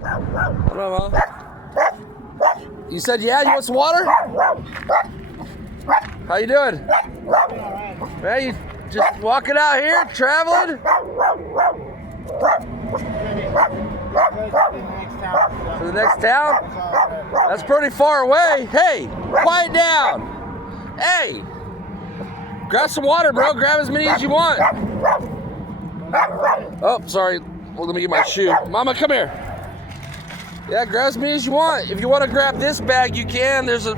Hello, Mom. You said yeah? You want some water? How you doing? Hey, you just walking out here, traveling? To the next town? That's pretty far away. Hey, quiet down. Hey, grab some water, bro. Grab as many as you want. Oh, sorry. Well, let me get my shoe. Mama, come here. Yeah, grab as many as you want. If you want to grab this bag, you can. There's a...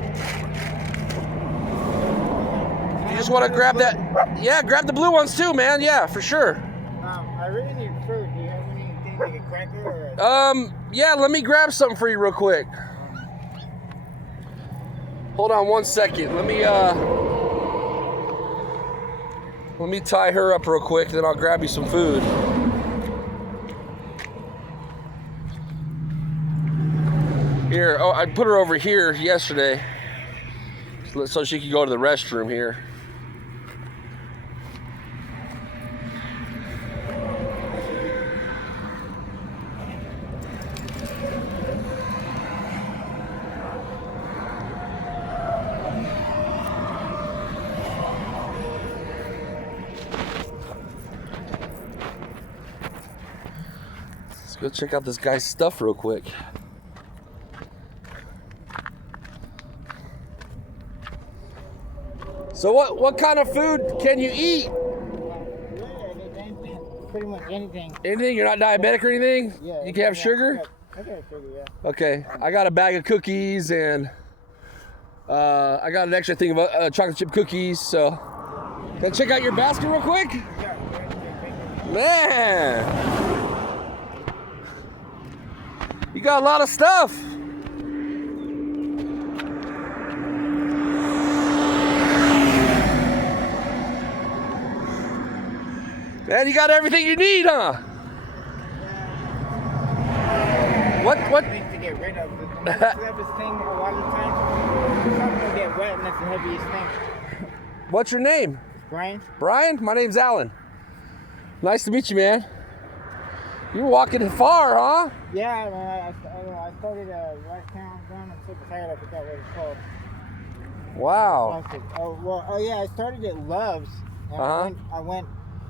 If you just want to grab that... Yeah, grab the blue ones too, man. Yeah, for sure. I really need fruit. Do you have anything like a cracker or Yeah, let me grab something for you real quick. Hold on 1 second. Let me tie her up real quick, then I'll grab you some food. Here, oh, I put her over here yesterday so she could go to the restroom here. Let's go check out this guy's stuff real quick. So what kind of food can you eat? pretty much anything. Anything? You're not diabetic or anything? Yeah. You can have sugar? I got sugar, yeah. Okay. I got a bag of cookies and I got an extra thing of chocolate chip cookies. So, can I check out your basket real quick? Man, you got a lot of stuff. Man, you got everything you need, huh? What? Things to get rid of. The most heaviest thing a lot of times, something will get wet and that's the heaviest thing. What's your name? Brian? Brian? My name's Alan. Nice to meet you, man. You're walking far, huh? Yeah, man, I started right down on Super Tired. I forgot what it's called. Wow. Oh yeah, I started at Love's. And I went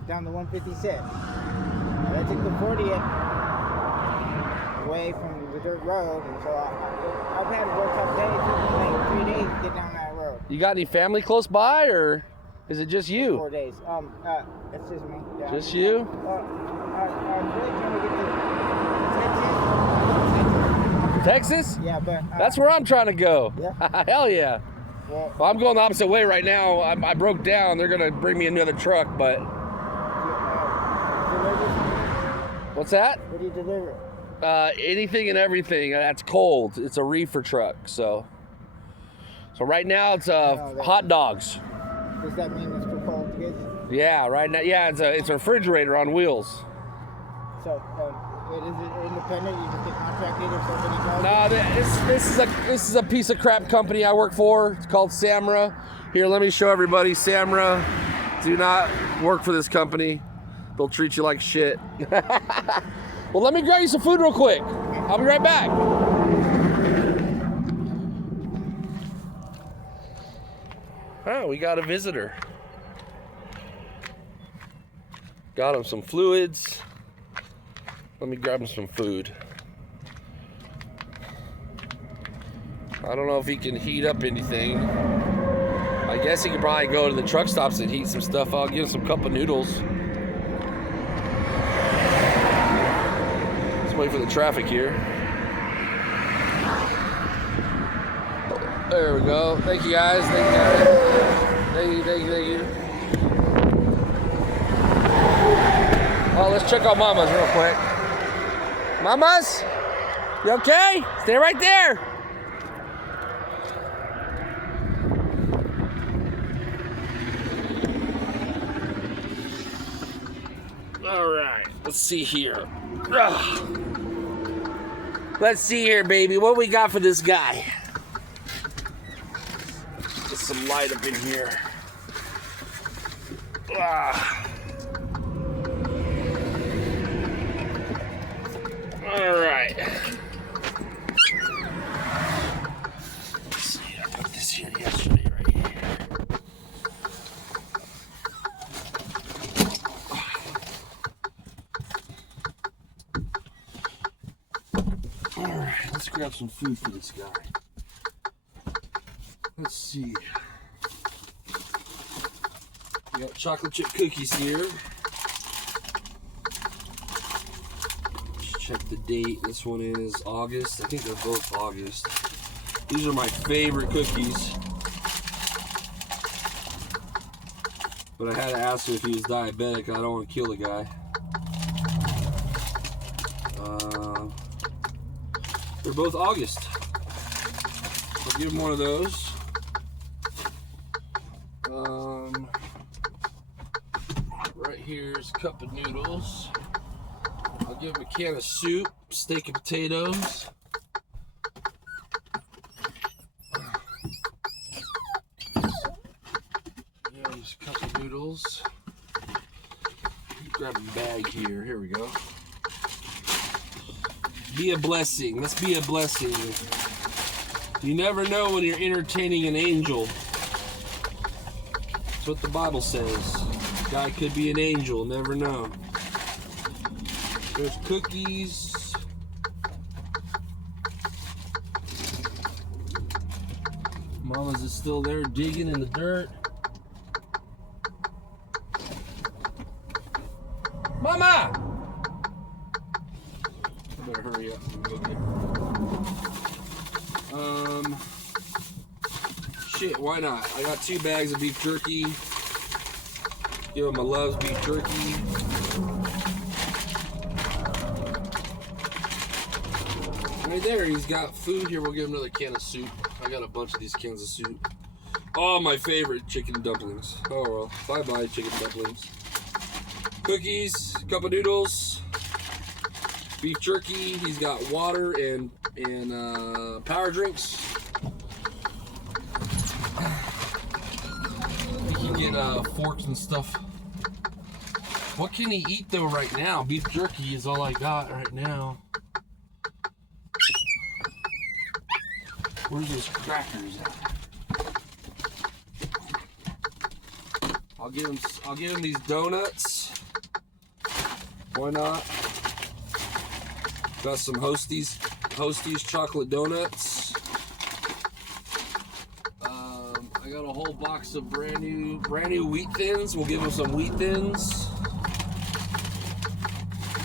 down the 156. And I took the 40th away from the dirt road, and so I've had a real tough day. It took me like 3 days to get down that road. You got any family close by, or is it just you? 4 days. It's just me. Yeah. Just you? I'm really trying to get to Texas? Yeah, but That's where I'm trying to go. Yeah. Hell yeah. Well, I'm going the opposite way right now. I broke down. They're gonna bring me another truck, but what's that? what do you deliver? Anything and everything. That's cold. It's a reefer truck. So right now it's hot dogs. Does that mean it's for cold goods? Yeah, right now. Yeah, it's a refrigerator on wheels. So, is it independent? You just get contracted or somebody does? No, this is a piece of crap company I work for. It's called Samra. Here, let me show everybody. Samra, do not work for this company. They'll treat you like shit. Well, let me grab you some food real quick. I'll be right back. Oh, we got a visitor. Got him some fluids. Let me grab him some food. I don't know if he can heat up anything. I guess he could probably go to the truck stops and heat some stuff. I'll give him some cup of noodles. Let's wait for the traffic here. There we go. Thank you guys. Thank you guys. Thank you. Oh, let's check out Mama's real quick. Mamas? You okay? Stay right there. All right, let's see here. Let's see here, baby. What we got for this guy? Get some light up in here. All right. Alright, let's grab some food for this guy. Let's see. We got chocolate chip cookies here. Let's check the date. This one is August. I think they're both August. These are my favorite cookies. But I had to ask him if he was diabetic. I don't want to kill the guy. They're both August. I'll give him one of those. Right here's a cup of noodles. I'll give him a can of soup, steak and potatoes. Yeah, just a cup of noodles. Grab a bag here. Here we go. Be a blessing. Let's be a blessing. You never know when you're entertaining an angel. That's what the Bible says. Guy could be an angel. Never know. There's cookies. Mama's is still there digging in the dirt. Mama! I better hurry up and go get her. Shit, why not? I got 2 bags of beef jerky. Give him my loves beef jerky. Right there, he's got food. Here, we'll give him another can of soup. I got a bunch of these cans of soup. Oh, my favorite, chicken dumplings. Oh, well. Bye-bye, chicken dumplings. Cookies, cup of noodles, beef jerky. He's got water and power drinks. He can get forks and stuff. What can he eat though right now? Beef jerky is all I got right now. Where's those crackers at? I'll give him these donuts. Why not? Got some Hosties chocolate donuts. I got a whole box of brand new wheat thins. We'll give him some wheat thins.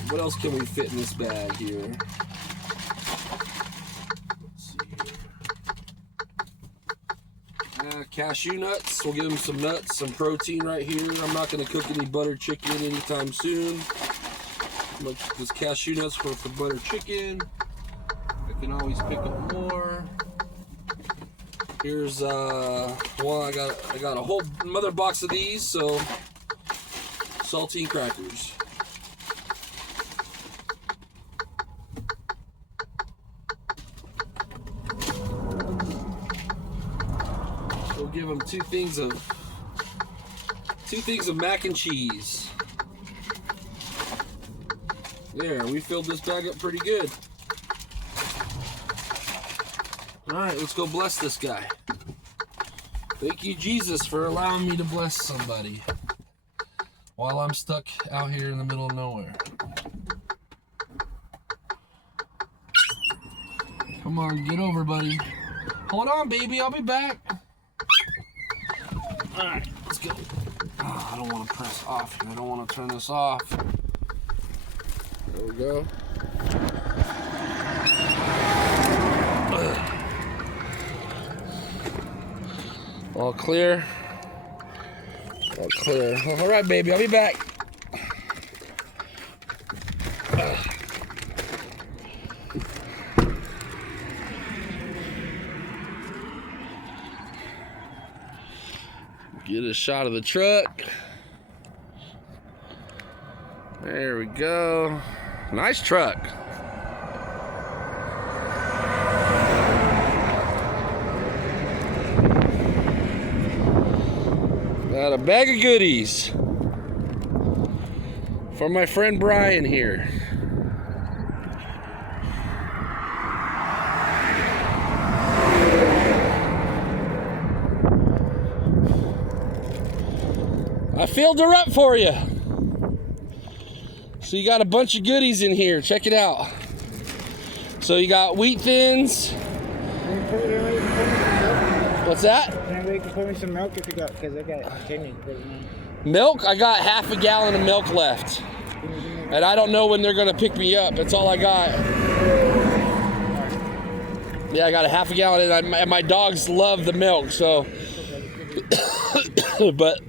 What else can we fit in this bag here? Let's see here. Cashew nuts. We'll give him some nuts, some protein right here. I'm not going to cook any buttered chicken anytime soon. There's cashew nuts for buttered chicken. I can always pick up more. Here's well, I got a whole another box of these, so saltine crackers. We'll give them two things of mac and cheese. There, we filled this bag up pretty good. Alright, let's go bless this guy. Thank you, Jesus, for allowing me to bless somebody while I'm stuck out here in the middle of nowhere. Come on, get over, buddy. Hold on, baby, I'll be back. Alright, let's go. Oh, I don't want to press off here. I don't want to turn this off. There we go. All clear. All clear. All right, baby, I'll be back. Get a shot of the truck. There we go. Nice truck. Got a bag of goodies for my friend Brian here. I filled her up for you. So you got a bunch of goodies in here. Check it out. So you got wheat thins. What's that? Can you put me some milk if you got, because I got continued. Milk? I got half a gallon of milk left. And I don't know when they're gonna pick me up. That's all I got. Yeah, I got a half a gallon, and my dogs love the milk, so. But,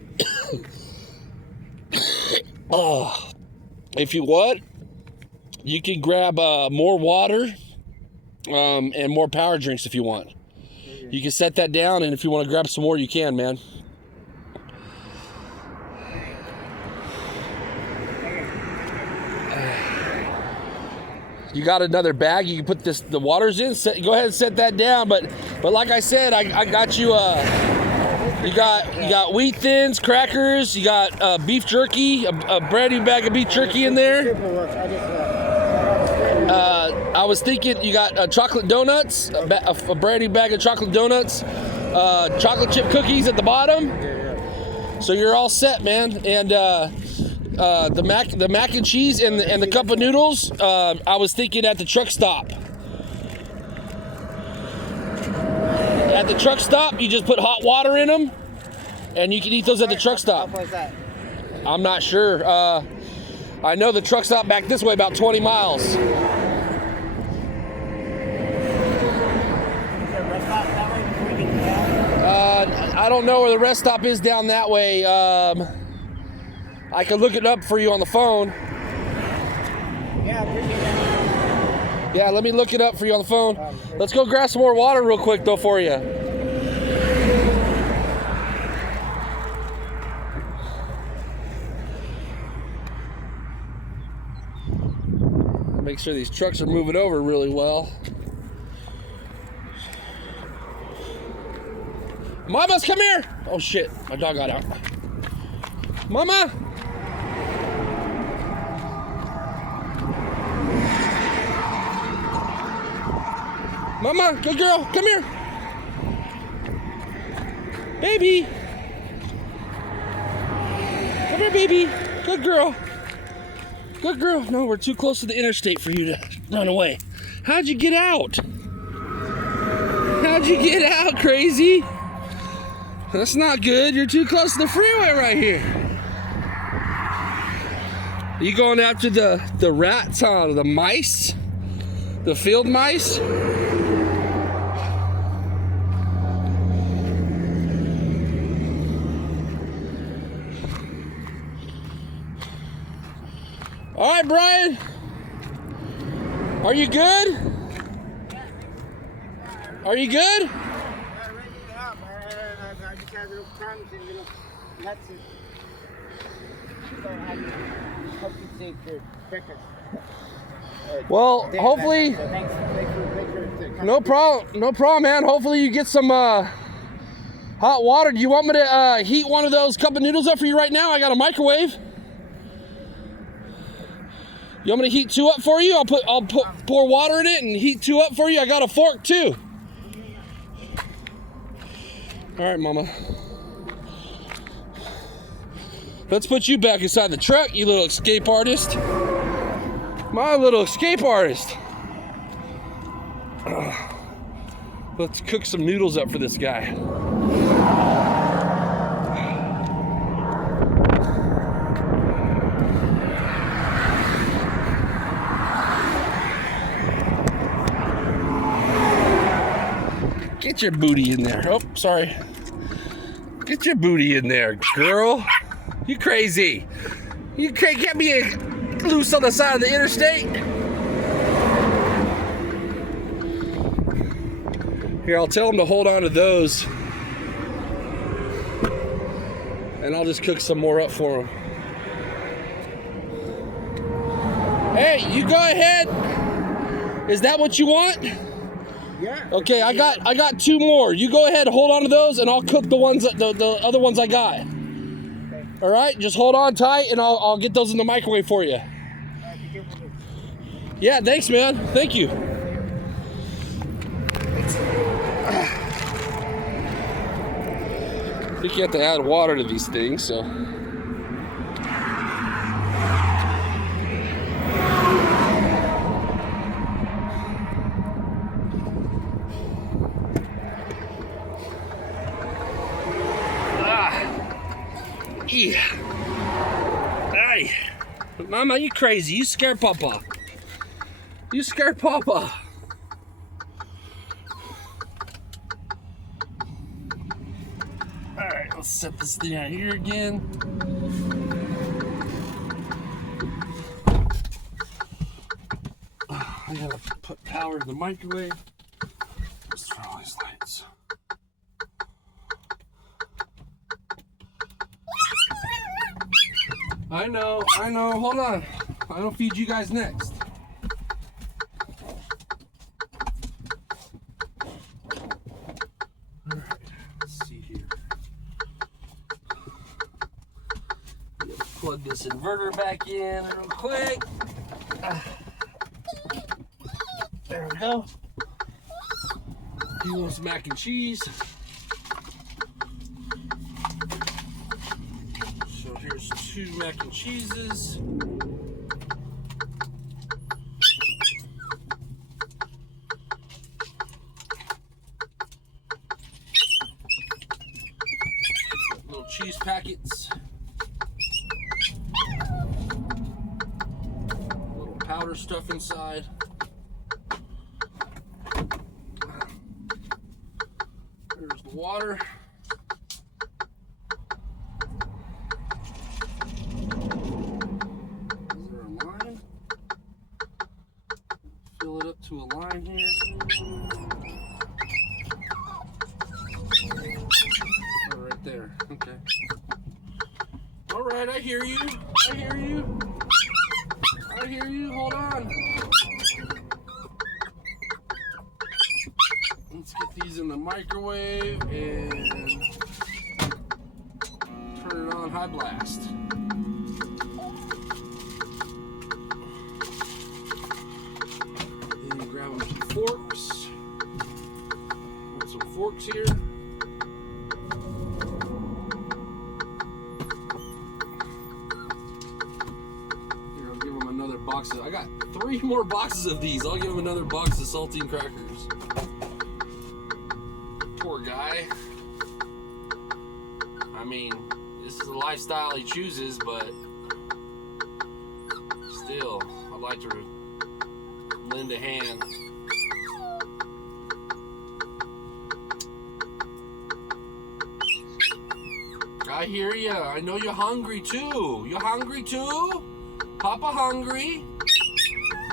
oh, if you want, you can grab more water and more power drinks if you want. You can set that down, and if you want to grab some more, you can, man. You got another bag you can put the waters in. Go ahead and set that down. But like I said, I got you. You got wheat thins, crackers. You got beef jerky, a brand new bag of beef jerky in there. I was thinking you got chocolate donuts, a brand new bag of chocolate donuts, chocolate chip cookies at the bottom. So you're all set, man. And the mac and cheese and the cup of noodles. I was thinking at the truck stop. At the truck stop, you just put hot water in them, and you can eat those at the truck stop. How far is that? I'm not sure. I know the truck stop back this way about 20 miles. I don't know where the rest stop is down that way. I can look it up for you on the phone. Yeah, appreciate that. Yeah, let me look it up for you on the phone. Let's go grab some more water real quick, though, for you. Make sure these trucks are moving over really well. Mamas, come here! Oh shit, my dog got out. Mama! Mama, good girl, come here! Baby! Come here, baby! Good girl! Good girl. No, we're too close to the interstate for you to run away. How'd you get out? How'd you get out, crazy? That's not good. You're too close to the freeway right here. You going after the rats, huh? The mice? The field mice? All right, Brian. Are you good? Are you good? I just have little crumbs and little nuts and hope you take your breakfast. Well, hopefully. Thanks for No problem, man. Hopefully you get some hot water. Do you want me to heat one of those cup of noodles up for you right now? I got a microwave. You want me to heat 2 up for you? I'll pour water in it and heat 2 up for you. I got a fork too. All right, Mama. Let's put you back inside the truck, you little escape artist. My little escape artist. Let's cook some noodles up for this guy. Get your booty in there. Oh, sorry. Get your booty in there, girl. You crazy. You can't get me loose on the side of the interstate. Here, I'll tell them to hold on to those. And I'll just cook some more up for them. Hey, you go ahead. Is that what you want? Yeah. Okay, I got 2 more. You go ahead, hold on to those, and I'll cook the ones the other ones I got. Okay. All right, just hold on tight, and I'll get those in the microwave for you. Yeah, thanks, man. Thank you. I think you have to add water to these things, so. Mama, you crazy. You scared Papa. You scared Papa. Alright, let's set this thing out here again. I gotta put power in the microwave. Just throw all these lights. I know. Hold on. I'll feed you guys next. Alright, let's see here. Plug this inverter back in real quick. There we go. He wants mac and cheese. So here's 2 mac and cheeses. Little cheese packets. Little powder stuff inside. There's the water. Is there a line? Fill it up to a line here. Oh, right there. Okay. All right, I hear you. I hear you. I hear you. Hold on. Let's get these in the microwave and turn it on high blast. Then you grab them some forks. Got some forks here. Here, I'll give them another box of, I got 3 more boxes of these. I'll give them another box of saltine crackers. Poor guy. I mean, this is a lifestyle he chooses, but still, I'd like to lend a hand. I hear ya. I know you're hungry too. You're hungry too? Papa hungry.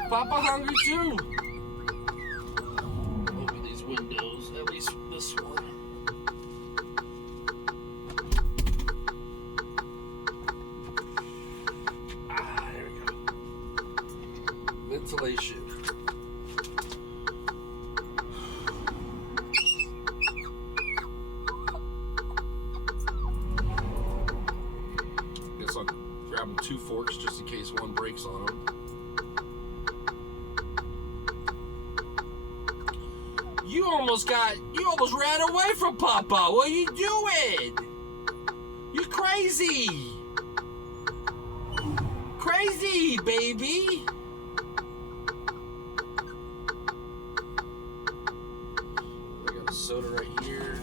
Papa hungry too. Open these windows, at least this one. Ah, there we go. Ventilation. Guess I'll grab them 2 forks just in case one breaks on them. You almost ran away from Papa. What are you doing? You crazy. Crazy, baby. I got a soda right here.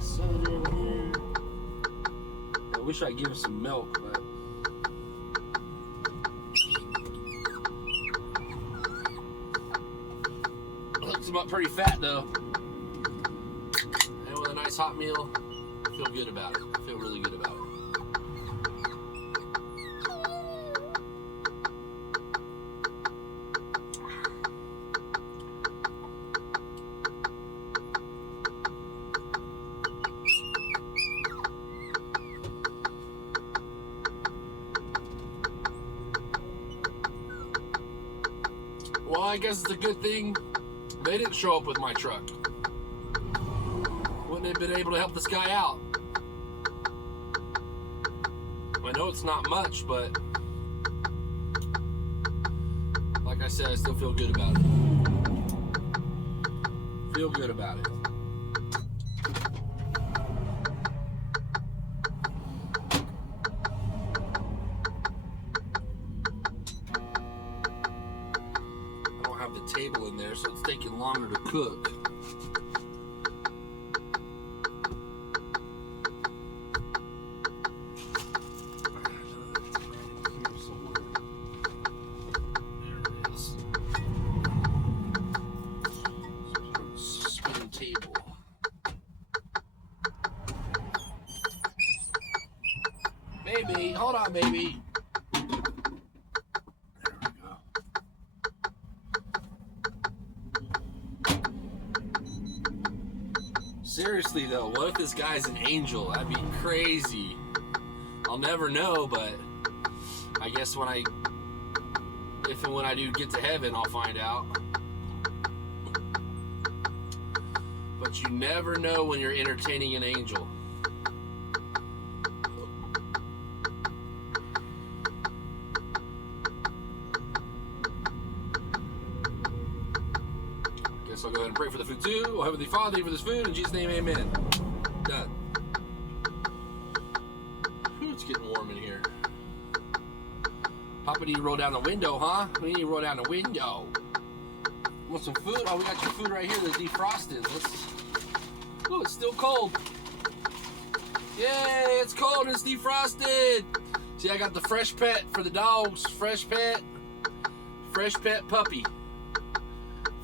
Soda over here. I wish I'd give him some milk, but hooks him up pretty fat though. And with a nice hot meal, I feel good about it. I feel really good about it. Well, I guess it's a good thing they didn't show up with my truck. Wouldn't have been able to help this guy out. I know it's not much, but like I said, I still feel good about it. Feel good about it. Table in there, so it's taking longer to cook. out, baby. Seriously though, what if this guy's an angel? That'd be crazy. I'll never know, but I guess if and when I do get to heaven, I'll find out. But you never know when you're entertaining an angel. Guess I'll go ahead and pray for the food too. Oh, Heavenly Father, thank you for this food. In Jesus' name, amen. Done. Whew, it's getting warm in here. Papa, need to roll down the window, huh? We need to roll down the window. Want some food? Oh, we got your food right here. There's defrosted. Oh, it's still cold. Yay, it's cold and it's defrosted. See, I got the fresh pet for the dogs. Fresh pet puppy.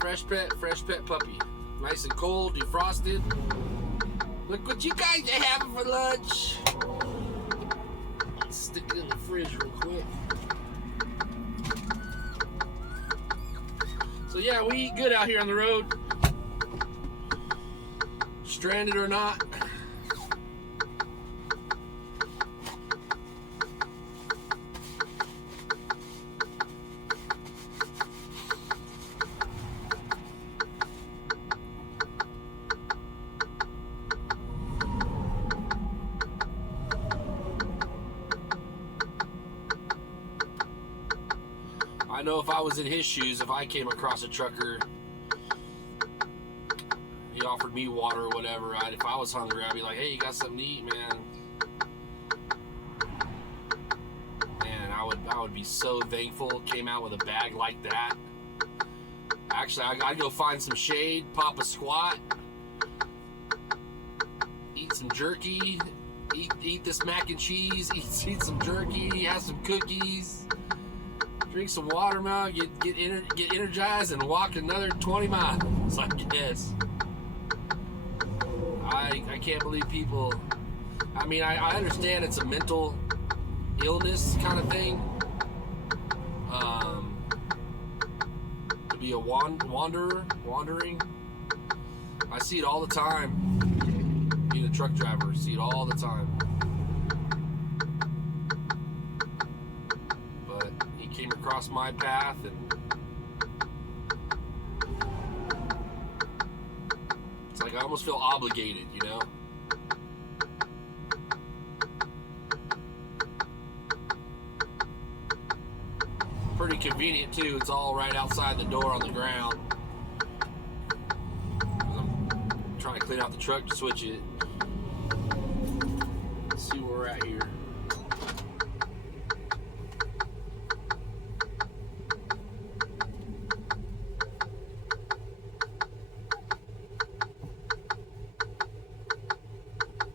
Fresh pet puppy. Nice and cold, defrosted. Look what you guys are having for lunch. Let's stick it in the fridge real quick. So yeah, we eat good out here on the road. Stranded or not. I know if I was in his shoes, if I came across a trucker, he offered me water or whatever, if I was hungry, I'd be like, hey, you got something to eat, man? Man, I would be so thankful it came out with a bag like that. Actually, I'd go find some shade, pop a squat, eat some jerky, eat this mac and cheese, eat some jerky, have some cookies, drink some watermelon, get energized, and walk another 20 miles, I guess. I can't believe people. I mean, I understand it's a mental illness kind of thing. To be a wandering. I see it all the time. Being a truck driver, I see it all the time. But he came across my path and it's like I almost feel obligated, you know? Pretty convenient too, it's all right outside the door on the ground. I'm trying to clean out the truck to switch it. Let's see where we're at here.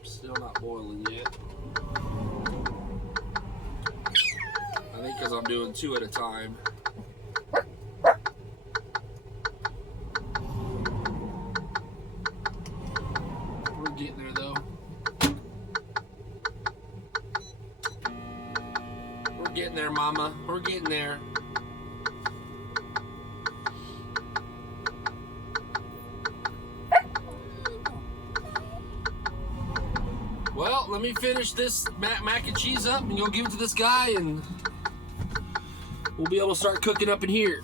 Still not boiling yet. I think because I'm doing 2 at a time. We're getting there though. We're getting there, Mama. We're getting there. Well, let me finish this mac and cheese up and go give it to this guy and we'll be able to start cooking up in here.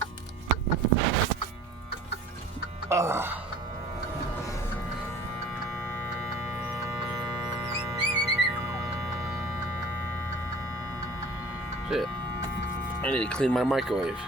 Shit. I need to clean my microwave.